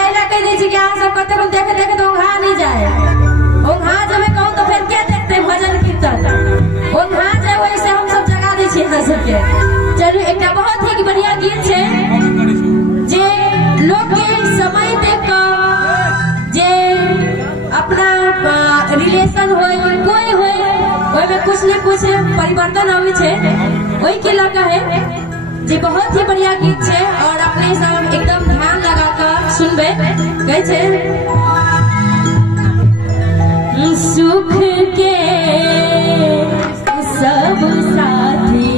कहना कह दी कि अहाँ सब कते देखे देखे तो ओंघा नहीं जाए। ओंघा जब कहूँ तो फिर क्या देखते भजन कीर्तन। ओंघा जाए वैसे हम सब जगा दी छी अहाँ सबके। चलू एक बहुत ही बढ़िया गीत है जे लोग के समय देख जे अपना रिलेशन हो कोई हो में कुछ न कुछ परिवर्तन आवे छे वही के लगा है जे बहुत ही बढ़िया गीत है। और अपने सब एकदम ध्यान लगा कर सुनबे। कहे छे सुख के सब साथी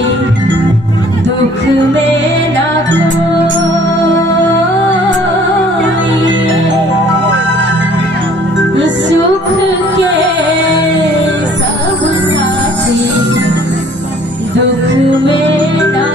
दुख में ना कोई। सुख के सब साथी दुख में ना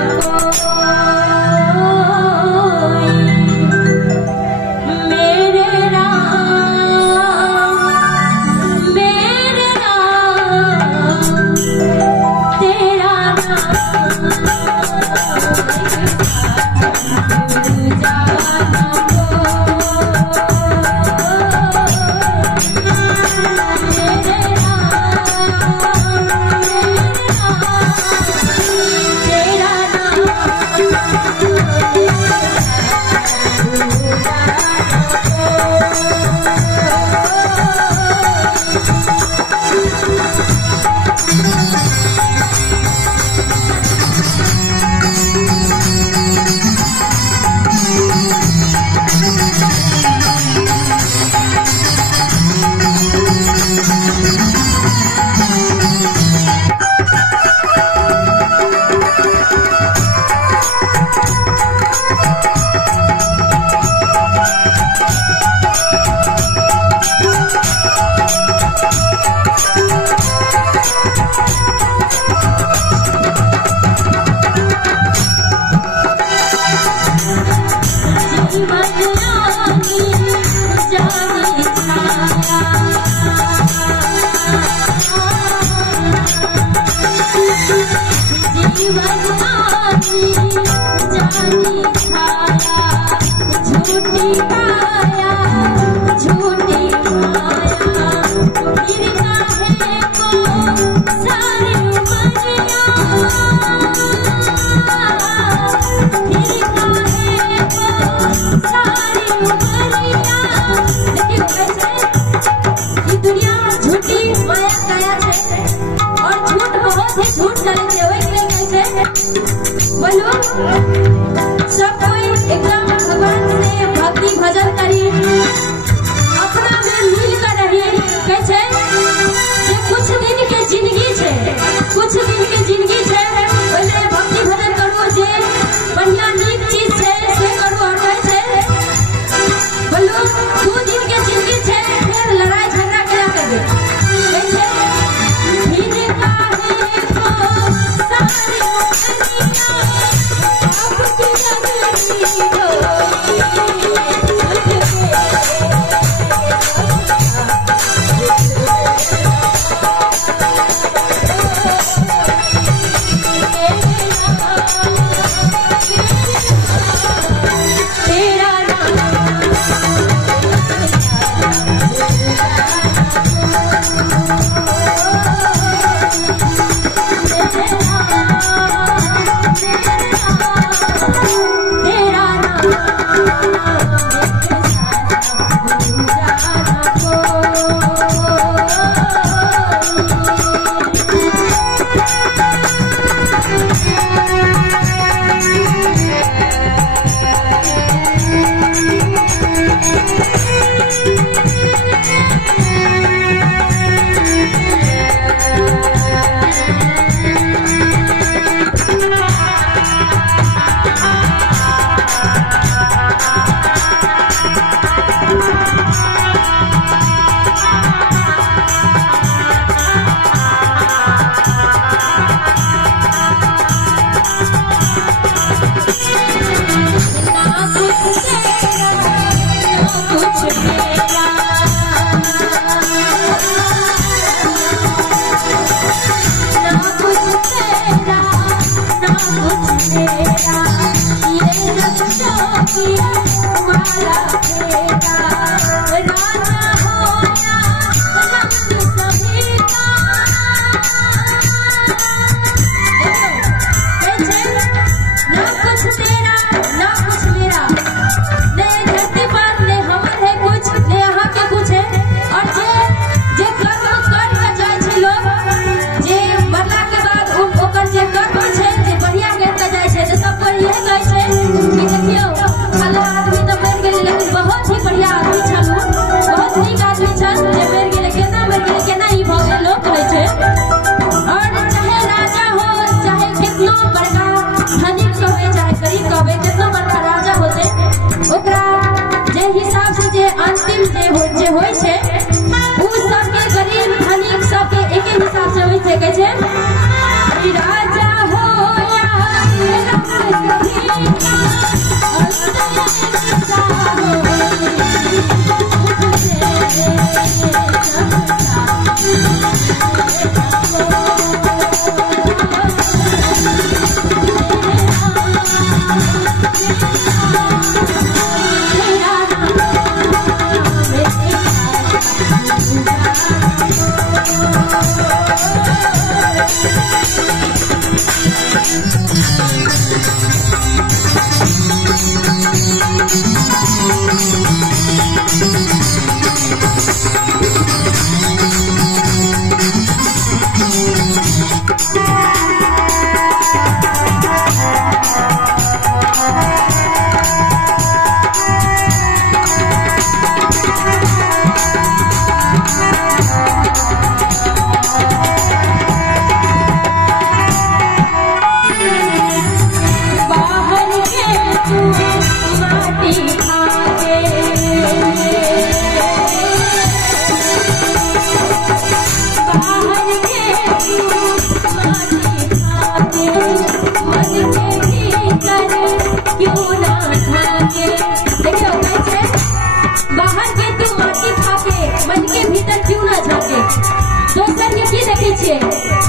बोलो सब कोई एकदम भगवान से भक्ति भजन करी अपना में मिल कर रही। कैसे कुछ दिन के जिंदगी है, कुछ दिन के जिंदगी है पहले भक्ति भजन करो जे बढ़िया नीक चीज है से करो। और कैसे बोलो 2 दिन के जिंदगी है फिर लड़ाई झगड़ा क्या करबे। कैसे दिन का है तो सारी जे होय छै उ सबके गरीब धनिक सबके एके हिसाब से होय छै। कहै छै राजा हो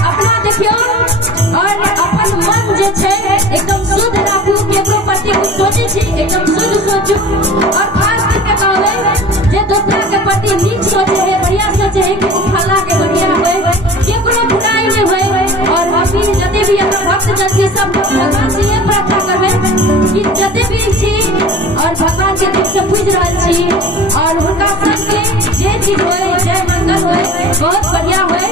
अपना देखियो और अपन मन जे छै एकदम शुद्ध राखू। केकरो प्रति कुछ सोचे छी एकदम शुद्ध सोचू और खास करके कहबै जे दूसरा के प्रति नीक सोचे है, बढ़िया सोचे है कि फला के बढ़िया होय, केकरो बुराई नहीं होय। और अभी जते भी अपन भक्त जन छी सब भगवान से ये प्रार्थना करबै कि जते भी छी और भगवान के दिल से पूज रहल छी और हुनका सबके जे चीज होय जय मंगल होय बहुत बढ़िया होय।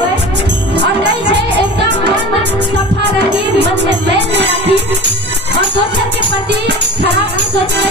और कई छै एकदम मन सफा रखी, मन में मैल नहीं रखी और दोसर के प्रति खराब सोचे